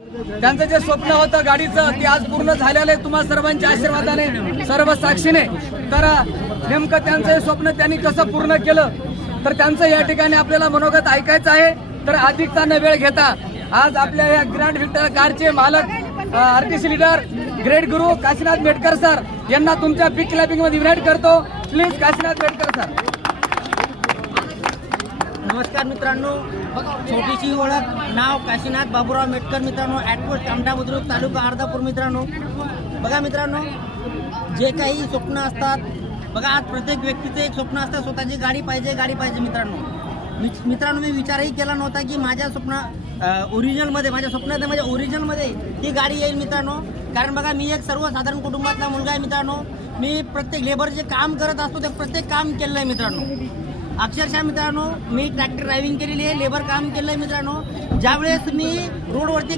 त्यांचं जे स्वप्न होतं गाडीचं ते आज पूर्ण झालेलं आहे तुम्हा सर्वांच्या आशीर्वादाने, सर्व साक्षीने। तर नेमकं त्यांचं हे स्वप्न त्यांनी कसं पूर्ण केलं तर त्यांचं या ठिकाणी आपल्याला मनोगत ऐकायचं आहे। तर अधिकचा न वेळ घेता आज आपल्या या ग्रँड व्हिक्टर कारचे मालक आरटीसी लीडर ग्रेट गुरु काशीनाथ मेटकर सर यांना तुमच्या बिग क्लॅपिंग मध्ये इन्व्हाइट करतो। Please Kashinath Metkar sir. नमस्कार मित्रांनो, छोटीशी ओळख, नाव काशीनाथ बाबूराव मेटकर मित्रांनो, ॲटपोस्ट कामठा बुद्रुक तालुका अर्धापूर मित्रांनो। बघा मित्रांनो, जे काही स्वप्न असतात बघा, आज प्रत्येक व्यक्तीचं एक स्वप्न असतं, स्वतःची गाडी पाहिजे मित्रांनो मी विचारही केला नव्हता की माझ्या ओरिजिनलमध्ये माझ्या स्वप्नात माझ्या ओरिजिनलमध्ये ही गाडी येईल मित्रांनो। कारण बघा, मी एक सर्वसाधारण कुटुंबातला मुलगा आहे मित्रांनो। मी प्रत्येक लेबर जे काम करत असतो ते प्रत्येक काम केलं आहे मित्रांनो। अक्षरशः मित्रांनो, मी ट्रॅक्टर ड्रायव्हिंग केलेली आहे, लेबर काम केलं आहे मित्रांनो। ज्यावेळेस मी रोडवरती